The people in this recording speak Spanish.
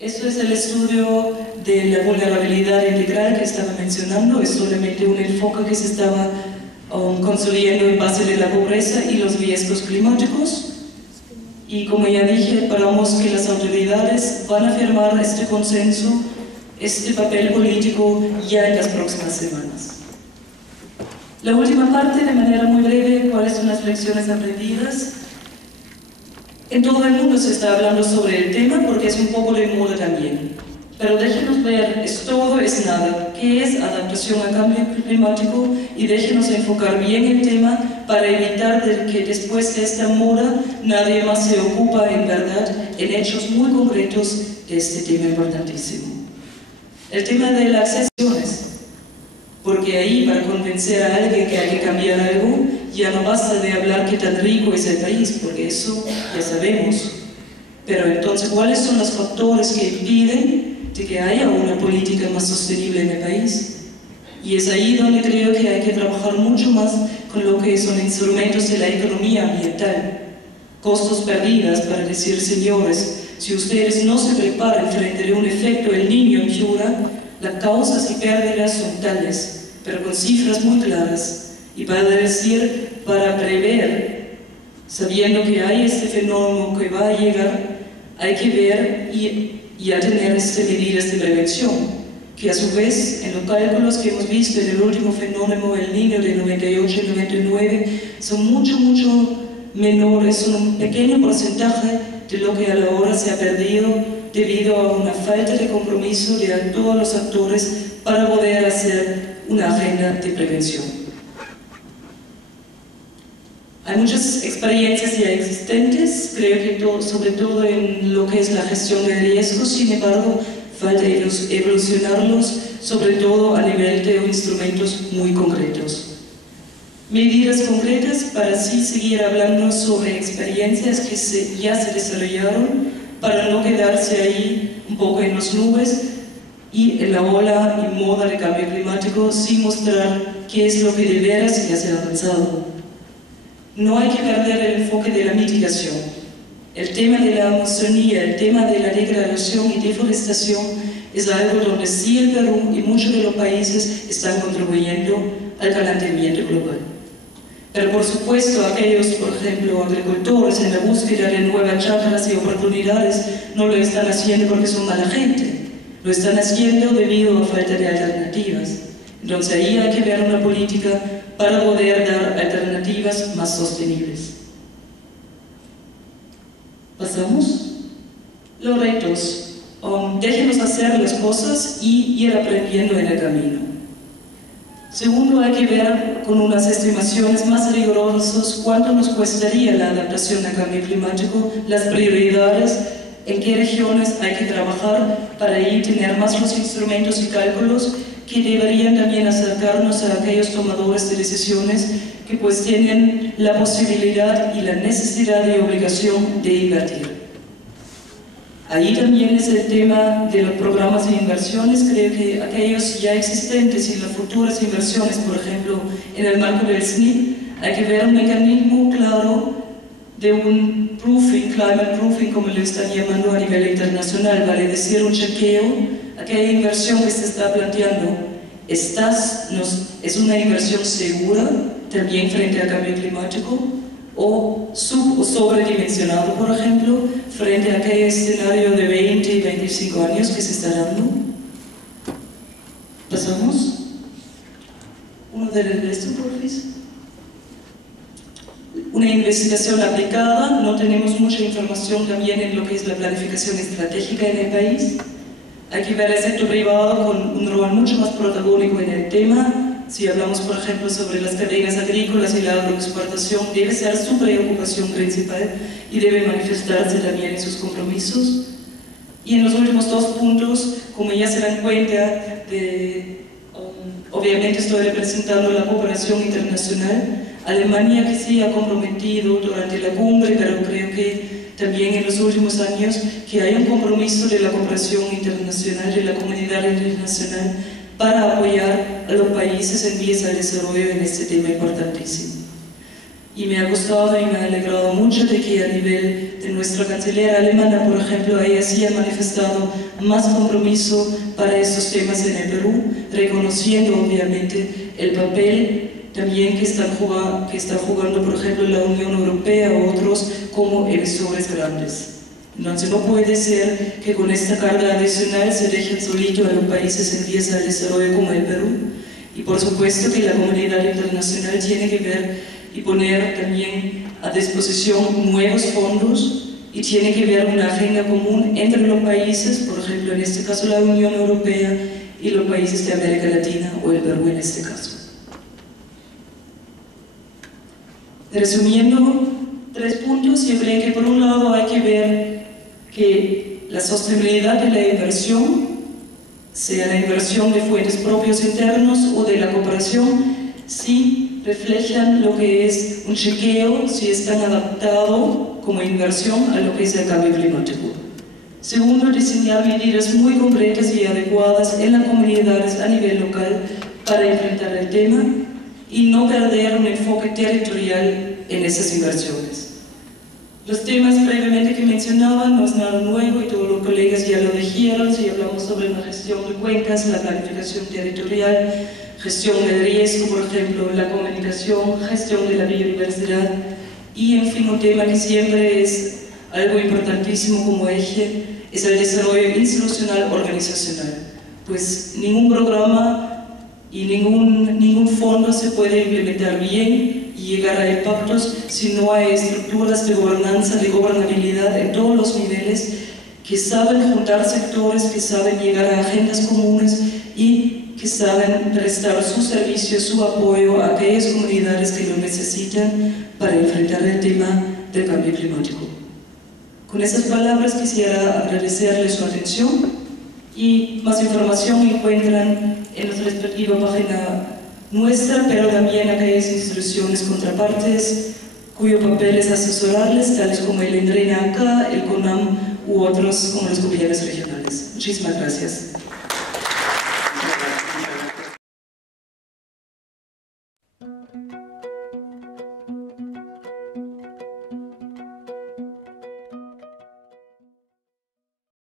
Esto es el estudio de la vulnerabilidad integral que estaba mencionando. Es solamente un enfoque que se estaba construyendo en base de la pobreza y los riesgos climáticos. Y como ya dije, esperamos que las autoridades van a firmar este consenso, este papel político ya en las próximas semanas. La última parte, de manera muy breve, ¿cuáles son las lecciones aprendidas? En todo el mundo se está hablando sobre el tema porque es un poco de moda también. Pero déjenos ver, es todo, es nada. ¿Qué es adaptación al cambio climático? Y déjenos enfocar bien el tema para evitar que después de esta moda nadie más se ocupa en verdad en hechos muy concretos de este tema importantísimo. El tema de las accesiones. Porque ahí, para convencer a alguien que hay que cambiar algo, ya no basta de hablar qué tan rico es el país, porque eso ya sabemos. Pero entonces, ¿cuáles son los factores que impiden de que haya una política más sostenible en el país? Y es ahí donde creo que hay que trabajar mucho más con lo que son instrumentos de la economía ambiental. Costos perdidos para decir, señores, si ustedes no se preparan frente a un efecto El Niño en Piura, las causas y pérdidas son tales, pero con cifras muy claras. Y para decir, para prever, sabiendo que hay este fenómeno que va a llegar, hay que ver y a tener medidas de prevención, que a su vez, en los cálculos que hemos visto en el último fenómeno, El Niño de 98 y 99, son mucho menores, son un pequeño porcentaje de lo que a la hora se ha perdido debido a una falta de compromiso de todos los actores para poder hacer una agenda de prevención. Hay muchas experiencias ya existentes, creo que sobre todo en lo que es la gestión de riesgos, sin embargo, falta evolucionarlos, sobre todo a nivel de instrumentos muy concretos. Medidas concretas para así seguir hablando sobre experiencias que ya se desarrollaron, para no quedarse ahí un poco en las nubes y en la ola y moda de cambio climático sin mostrar qué es lo que de veras ya se ha avanzado. No hay que perder el enfoque de la mitigación. El tema de la Amazonía, el tema de la degradación y deforestación es algo donde sí el Perú y muchos de los países están contribuyendo al calentamiento global. Pero por supuesto aquellos, por ejemplo, agricultores en la búsqueda de nuevas chacras y oportunidades no lo están haciendo porque son mala gente, lo están haciendo debido a falta de alternativas. Entonces ahí hay que ver una política para poder dar alternativas más sostenibles. ¿Pasamos? Los retos. Déjenos hacer las cosas y ir aprendiendo en el camino. Segundo, hay que ver con unas estimaciones más rigurosas cuánto nos costaría la adaptación al cambio climático, las prioridades, en qué regiones hay que trabajar para ahí tener más los instrumentos y cálculos que deberían también acercarnos a aquellos tomadores de decisiones que pues tienen la posibilidad y la necesidad y obligación de invertir. Ahí también es el tema de los programas de inversiones. Creo que aquellos ya existentes y las futuras inversiones, por ejemplo, en el marco del SNIP, hay que ver un mecanismo claro de un proofing, climate proofing, como lo están llamando a nivel internacional, vale decir un chequeo, aquella inversión que se está planteando, ¿es una inversión segura también frente al cambio climático? O sobredimensionado, por ejemplo, frente a aquel escenario de 20 y 25 años que se está dando. ¿Pasamos? Uno del resto, porfis. Una investigación aplicada, no tenemos mucha información también en lo que es la planificación estratégica en el país. Hay que ver el sector privado con un rol mucho más protagónico en el tema. Si hablamos, por ejemplo, sobre las cadenas agrícolas y la agroexportación, debe ser su preocupación principal y debe manifestarse también en sus compromisos. Y en los últimos dos puntos, como ya se dan cuenta, obviamente estoy representando la cooperación internacional. Alemania que sí ha comprometido durante la cumbre, pero creo que también en los últimos años, que hay un compromiso de la cooperación internacional, de la comunidad internacional, para apoyar a los países en vías al desarrollo en este tema importantísimo. y me ha gustado y me ha alegrado mucho de que a nivel de nuestra canciller alemana, por ejemplo, ella sí ha manifestado más compromiso para estos temas en el Perú, reconociendo obviamente el papel también que está jugando, por ejemplo, la Unión Europea o otros como emisores grandes. Entonces no puede ser que con esta carga adicional se dejen solito a los países en vías de desarrollo como el Perú. Y por supuesto que la comunidad internacional tiene que ver y poner también a disposición nuevos fondos y tiene que ver una agenda común entre los países, por ejemplo en este caso la Unión Europea y los países de América Latina o el Perú en este caso. Resumiendo, 3 puntos, yo creo que por un lado hay que ver que la sostenibilidad de la inversión, sea la inversión de fuentes propios internos o de la cooperación, sí reflejan lo que es un chequeo, si están adaptados como inversión a lo que es el cambio climático. Segundo, diseñar medidas muy concretas y adecuadas en las comunidades a nivel local para enfrentar el tema y no perder un enfoque territorial en esas inversiones. Los temas previamente que mencionaba no es nada nuevo y todos los colegas ya lo dijeron, si hablamos sobre la gestión de cuencas, la planificación territorial, gestión del riesgo, por ejemplo, la comunicación, gestión de la biodiversidad y, en fin, un tema que siempre es algo importantísimo como eje, es el desarrollo institucional organizacional. Pues ningún programa y ningún fondo se puede implementar bien y llegar a impactos si no hay estructuras de gobernanza, de gobernabilidad en todos los niveles que saben juntar sectores, que saben llegar a agendas comunes y que saben prestar su servicio, su apoyo a aquellas comunidades que lo necesitan para enfrentar el tema del cambio climático. Con esas palabras quisiera agradecerles su atención y más información encuentran en nuestra respectiva página nuestra, pero también aquellas instituciones contrapartes cuyo papel es asesorarles, tales como el ENDRENA acá, el CONAM u otros como los gobiernos regionales. Muchísimas gracias.